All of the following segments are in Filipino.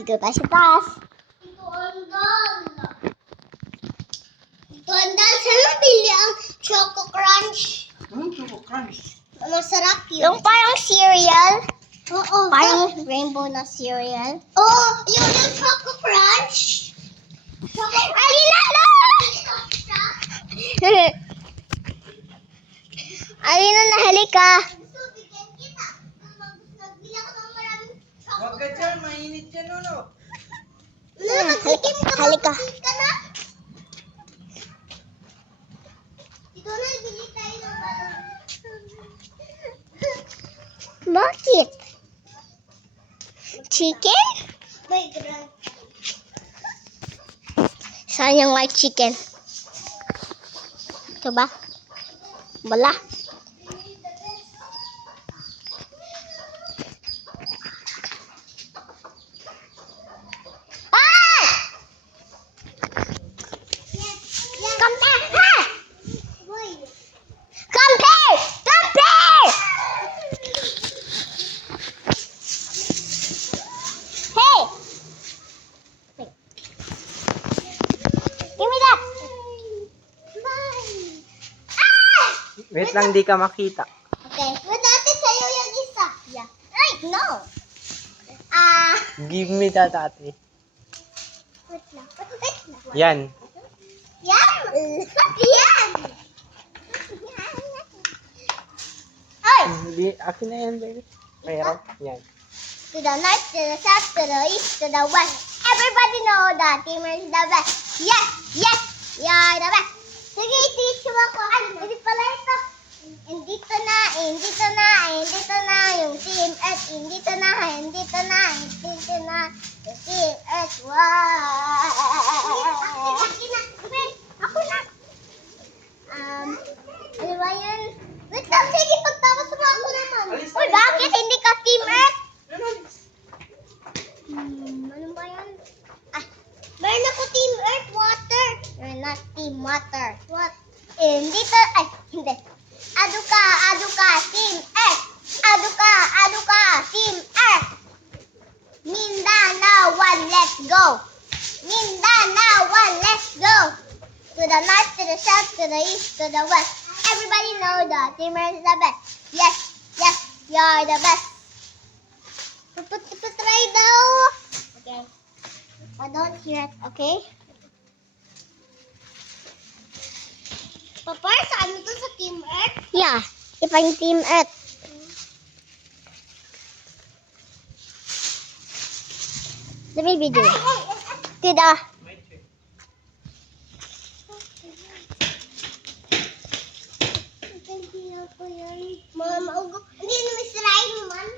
Dito tayo sa taas. Ito andal. Ito andal. Saan nabili ang Choco Crunch? Choco Crunch. Masarap yun. Yung parang cereal. Oo. Parang rainbow na cereal. Oo. Yun yung Choco Crunch. Alina na! Alina na, halika. Gusto, bigyan kita. Nagbili ako ng maraming Choco Wag ka dyan, mainit yan, Nuno. Magtikim ka. Halika. Magtikim ka na. Ito na, bili tayo ng Bakit? Chicken? may grand. Saan yung white chicken? Ito ba? Wala. Ah! Come here! Ha! Boy. Come here! Come here! Hey! Give me that! Wait lang, di ka makita. Okay. Wait, dati sa'yo yung isa. Yeah. Right, no. Give me that, ate. Wait lang. Wait lang. Yan. Yan! Yan! Ay! Hindi, akin na yan, baby. Mayroon. Yan. To the north, to the south, to the east, to the west. Everybody know that Timur is the best. Yes! Yes! You're the best. Sige, iti-teach mo ako. Ay, hindi pala ito. Indito na, indito na, indito na yung Team Earth. Indito na, indito na, indito na yung Team Earth. Wow! Ako na. Ano ba yan? Wait lang, sige, pagtapos mo ako naman. Alis, Uy, alis, bakit hindi ka Team Earth? Ano? Ano ba yan? Ah, meron ako Team Earth Water. You're not Team Water. What? Dito, ay, hindi. Aduka, Team Earth. Aduka, Team Earth. Mindanao, one, let's go. Mindanao, one, let's go. To the north, to the south, to the east, to the west. Everybody know that Team Earth is the best. Yes, yes, you're the best. Try daw. Okay. I don't hear it, okay? Papa, saan ito sa Team Earth? Yeah, if I'm Team Earth. Let me video. To the... Mama, hindi na misrain man.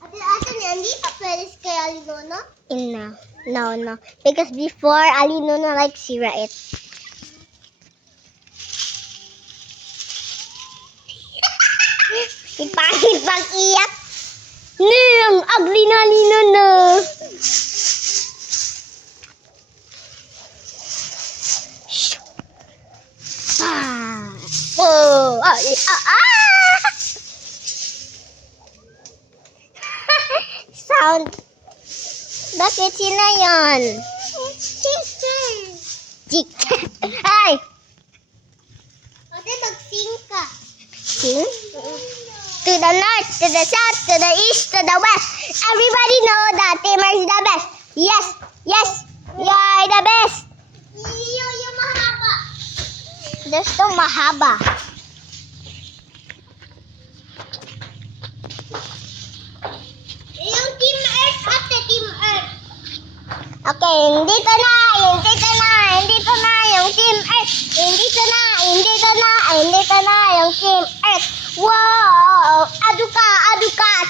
Ate, asan yan? Hindi pa pwede kay Alinono? No. Because before, Alino na like sira it. Ipangit pang iyak. Ang ugly na Alino na. Oh, Sound. Bakit sila yan? Chicken. Ay! Ate, mag-sing ka. Sing? To the north, to the south, to the east, to the west. Everybody know that Timur is the best. Yes, yes, you're the best. Yung mahaba. There's no mahaba. Yung Team Earth, ate, Team Earth. Okay, dito na yung Team Earth. Dito na yung Team Earth. Wow! Aduka,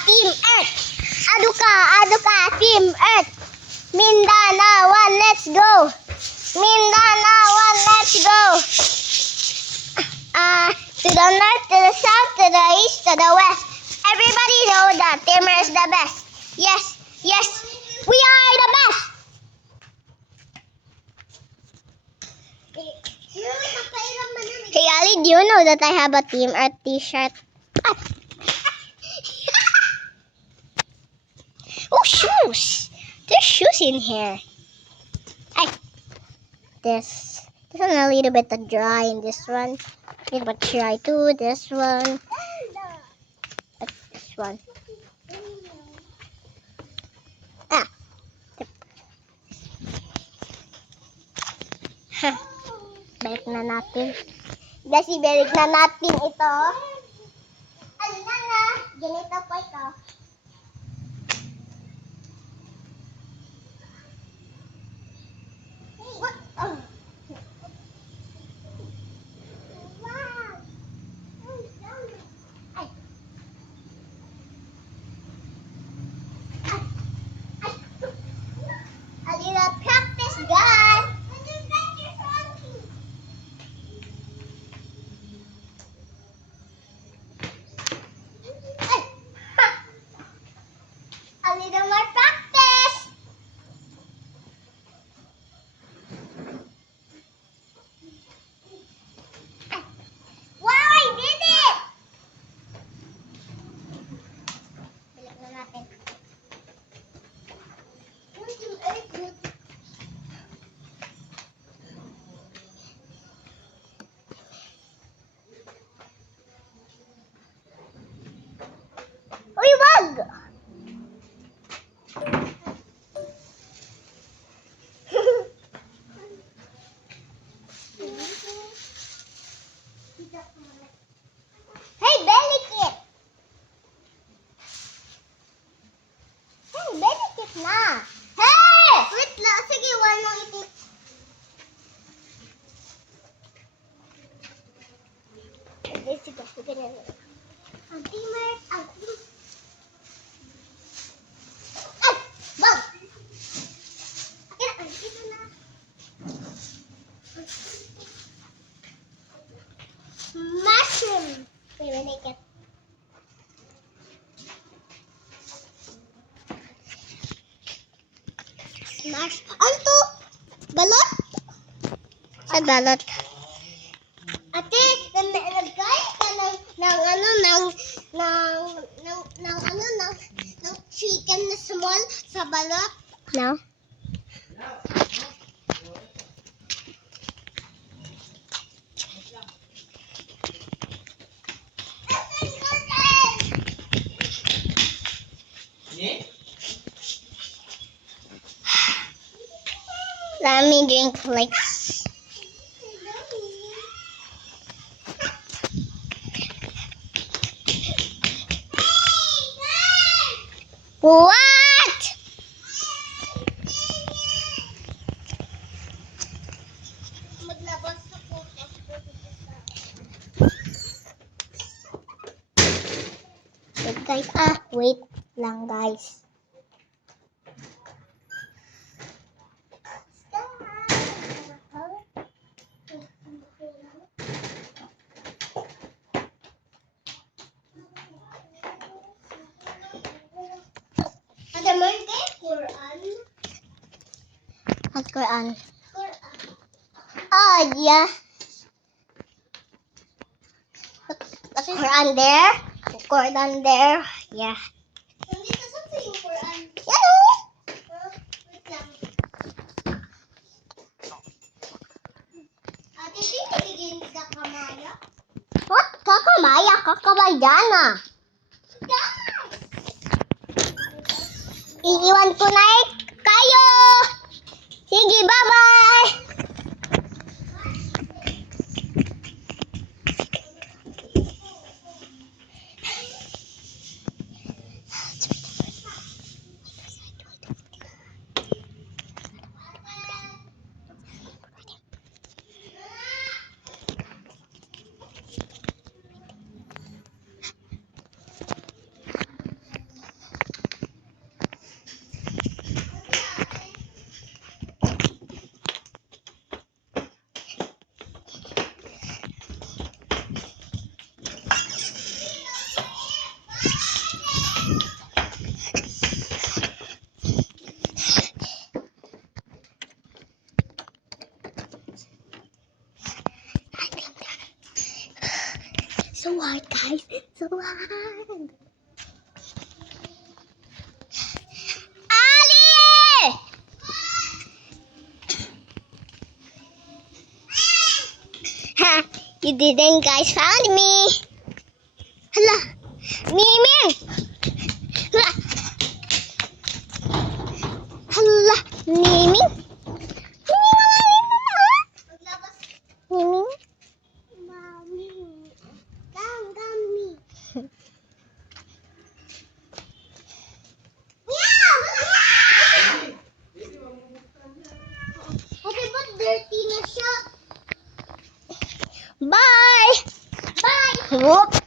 Team Earth. Aduka, Team Earth. Mindanao, one, let's go. Mindanao, one, let's go. To the north, to the south, to the east, to the west. Everybody know that Timur is the best. Yes, yes, we are the best. Hey Ali, do you know that I have a Team Earth t-shirt? Oh, shoes! There's shoes in here. Ay, this one a little bit dry in this one. A little bit dry too. This one. This one. Ah. Ha. Balik na natin. Kasi balik na natin ito. Alina na. Ganito po ito. What? Oh. Wow. Ay. A little practice, guys. Ay. Ha. A little more practice. Wow, I did it! Balik na natin. Uy, wag! Hey, Bellikit! Hey, Bellikit na! Hey! Wait lang. Sige, wala nang itik. Sige na. Ang timer, ang... Ay! Bag! Akin na, dito na. Mushroom! Wait, Bellikit. Smash. Ano to? Balot? Sa balot. Ate, nagkaya ka ng chicken na small sa balot? No? Let me drink like... What? Maglabas sa puto. Wait guys, wait lang guys. Ada mo yung Quran? Al-Quran. Quran. Oh yeah. Quran there. Quran there. Yeah. Nandito sa yung Quran. Yan oh. Wait lang. Ate, pinigigin ka kamaya? What? Kakamaya, kakabayana. Iiwan ko na kayo. Sige, bye-bye. So hard, guys. So hard. You didn't guys found me. Hala. Mimi. Hala. Hala. Mimi. Paglabas, Mimi. mami. Gami. Meow! Kasi ba't dirty na siya? Bye. Bye! Whoop.